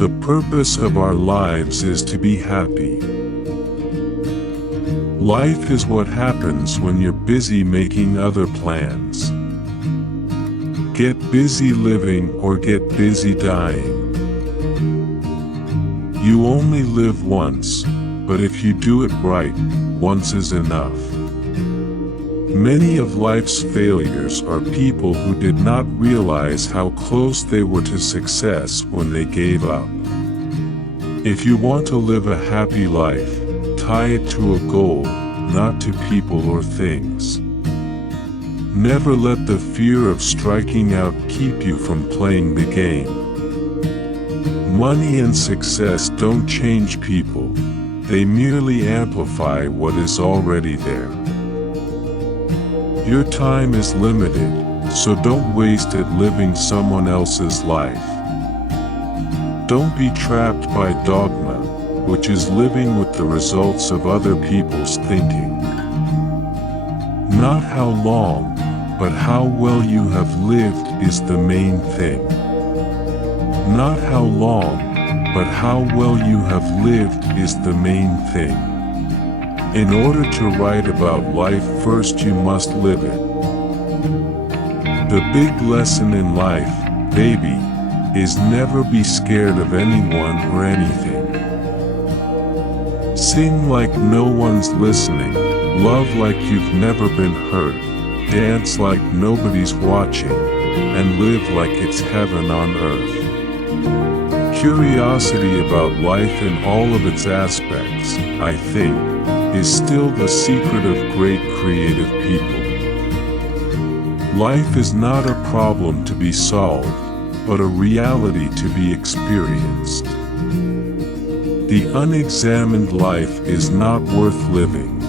The purpose of our lives is to be happy. Life is what happens when you're busy making other plans. Get busy living or get busy dying. You only live once, but if you do it right, once is enough. Many of life's failures are people who did not realize how close they were to success when they gave up. If you want to live a happy life, tie it to a goal, not to people or things. Never let the fear of striking out keep you from playing the game. Money and success don't change people, they merely amplify what is already there. Your time is limited, so don't waste it living someone else's life. Don't be trapped by dogma, which is living with the results of other people's thinking. Not how long, but how well you have lived is the main thing. Not how long, but how well you have lived is the main thing. In order to write about life, first you must live it. The big lesson in life, baby, is never be scared of anyone or anything. Sing like no one's listening, love like you've never been hurt, dance like nobody's watching, and live like it's heaven on earth. Curiosity about life in all of its aspects, I think, is still the secret of great creative people. Life is not a problem to be solved, but a reality to be experienced. The unexamined life is not worth living.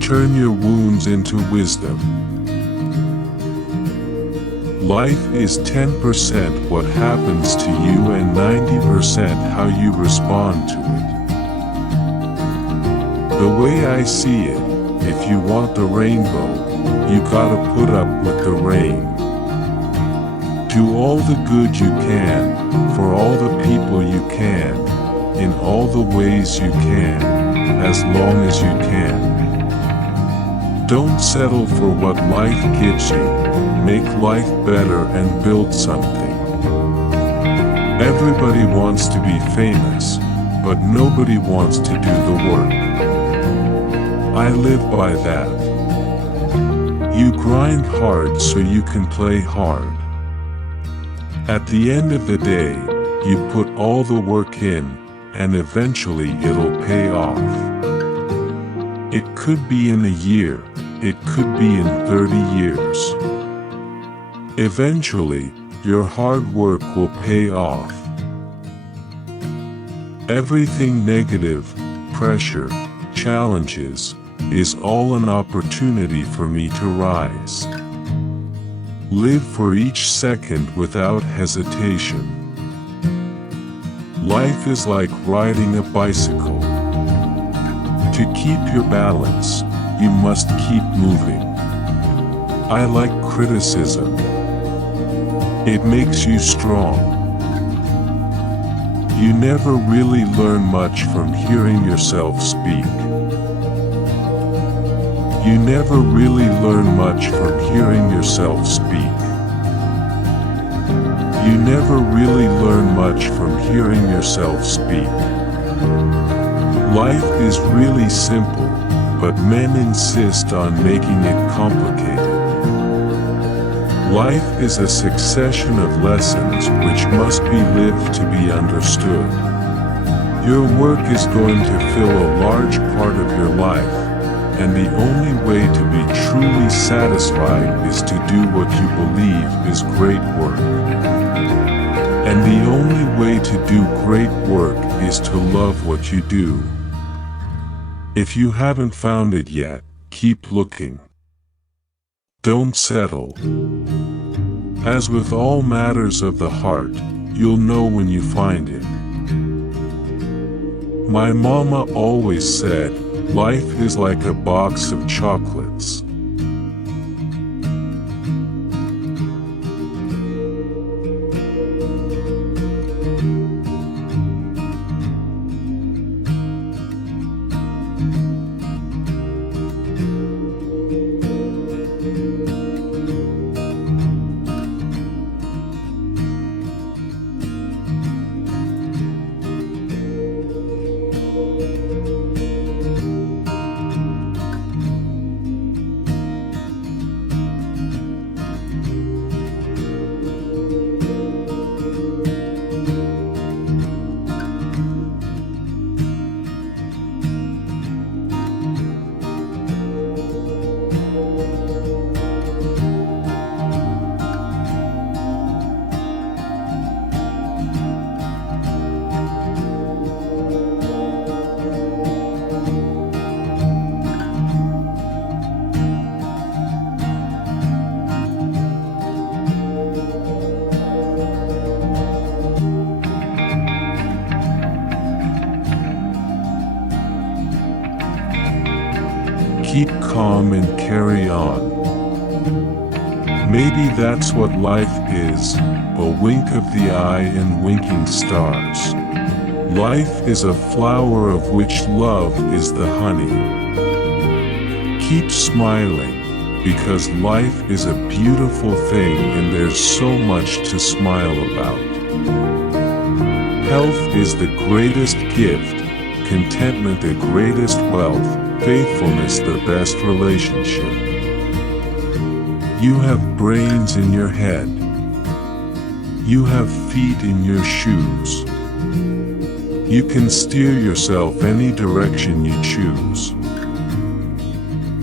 Turn your wounds into wisdom. Life is 10% what happens to you and 90% how you respond to it. The way I see it, if you want the rainbow, you gotta put up with the rain. Do all the good you can, for all the people you can, in all the ways you can, as long as you can. Don't settle for what life gives you, make life better and build something. Everybody wants to be famous, but nobody wants to do the work. I live by that. You grind hard so you can play hard. At the end of the day, you put all the work in, and eventually it'll pay off. It could be in a year, it could be in 30 years. Eventually, your hard work will pay off. Everything negative, pressure, challenges, is all an opportunity for me to rise. Live for each second without hesitation. Life is like riding a bicycle. To keep your balance, you must keep moving. I like criticism. It makes you strong. You never really learn much from hearing yourself speak. You never really learn much from hearing yourself speak. You never really learn much from hearing yourself speak. Life is really simple, but men insist on making it complicated. Life is a succession of lessons which must be lived to be understood. Your work is going to fill a large part of your life, and the only way to be truly satisfied is to do what you believe is great work. And the only way to do great work is to love what you do. If you haven't found it yet, keep looking. Don't settle. As with all matters of the heart, you'll know when you find it. My mama always said, life is like a box of chocolates. keep calm and carry on. Maybe that's what life is, a wink of the eye and winking stars. Life is a flower of which love is the honey. Keep smiling, because life is a beautiful thing and there's so much to smile about. Health is the greatest gift, contentment the greatest wealth, faithfulness the best relationship. You have brains in your head. You have feet in your shoes. You can steer yourself any direction you choose.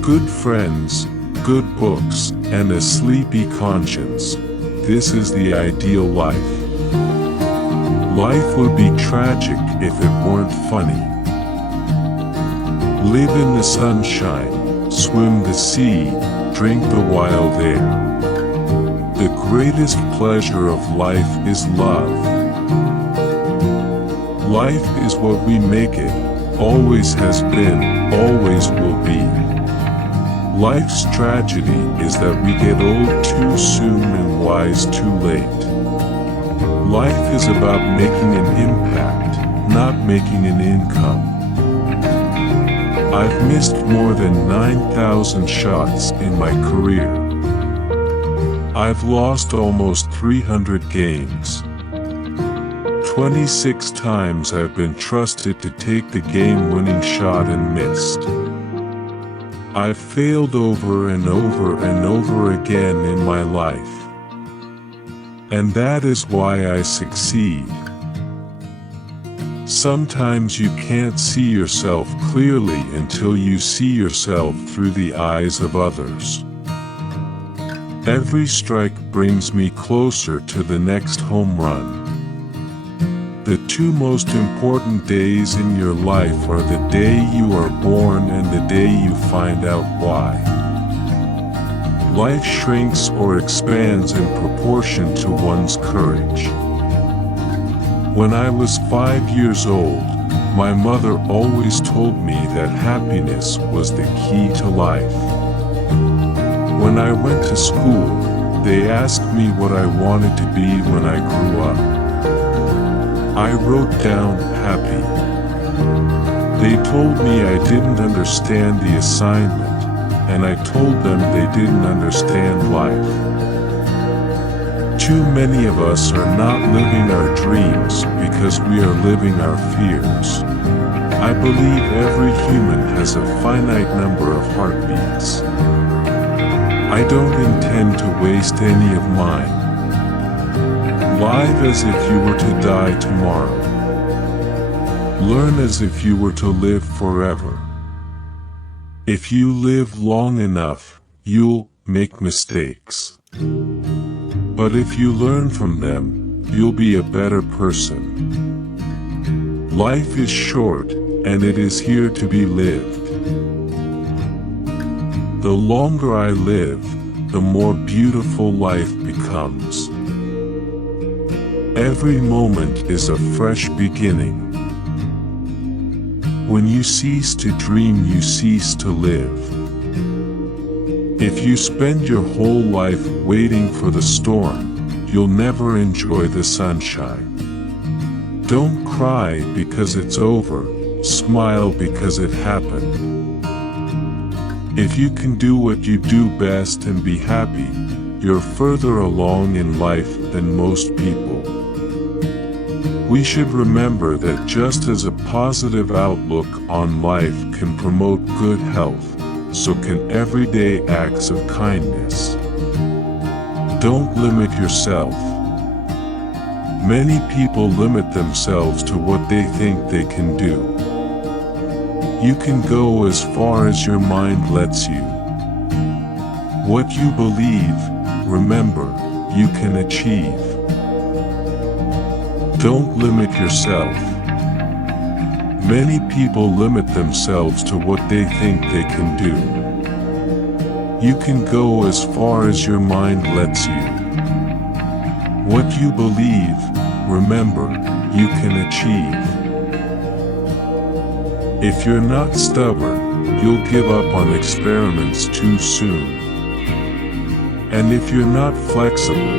Good friends, good books, and a sleepy conscience. This is the ideal life. Life would be tragic if it weren't funny. Live in the sunshine, swim the sea, drink the wild air. The greatest pleasure of life is love. Life is what we make it, always has been, always will be. Life's tragedy is that we get old too soon and wise too late. Life is about making an impact, not making an income. I've missed more than 9,000 shots in my career. I've lost almost 300 games. 26 times I've been trusted to take the game-winning shot and missed. I've failed over and over and over again in my life. And that is why I succeed. Sometimes you can't see yourself clearly until you see yourself through the eyes of others. Every strike brings me closer to the next home run. The two most important days in your life are the day you are born and the day you find out why. Life shrinks or expands in proportion to one's courage. When I was 5 years old, my mother always told me that happiness was the key to life. When I went to school, they asked me what I wanted to be when I grew up. I wrote down happy. They told me I didn't understand the assignment, and I told them they didn't understand life. Too many of us are not living our dreams because we are living our fears. I believe every human has a finite number of heartbeats. I don't intend to waste any of mine. Live as if you were to die tomorrow. Learn as if you were to live forever. If you live long enough, you'll make mistakes. But if you learn from them, you'll be a better person. Life is short, and it is here to be lived. The longer I live, the more beautiful life becomes. Every moment is a fresh beginning. When you cease to dream, you cease to live. If you spend your whole life waiting for the storm, you'll never enjoy the sunshine. Don't cry because it's over, smile because it happened. If you can do what you do best and be happy, you're further along in life than most people. We should remember that just as a positive outlook on life can promote good health, so can everyday acts of kindness. Don't limit yourself. Many people limit themselves to what they think they can do. You can go as far as your mind lets you. What you believe, remember, you can achieve. Don't limit yourself. Many people limit themselves to what they think they can do. You can go as far as your mind lets you. What you believe, remember, you can achieve. If you're not stubborn, you'll give up on experiments too soon. And if you're not flexible,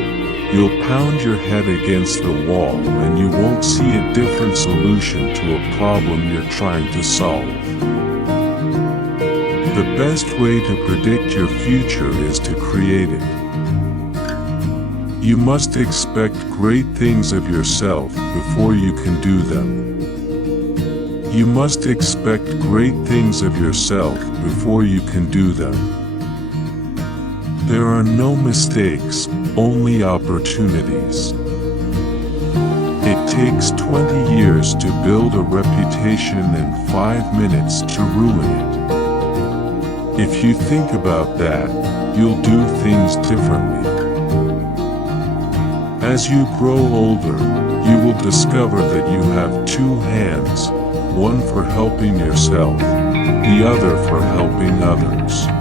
you'll pound your head against the wall and you won't see a different solution to a problem you're trying to solve. The best way to predict your future is to create it. You must expect great things of yourself before you can do them. You must expect great things of yourself before you can do them. There are no mistakes, only opportunities. It takes 20 years to build a reputation and 5 minutes to ruin it. If you think about that, you'll do things differently. As you grow older, you will discover that you have two hands, one for helping yourself, the other for helping others.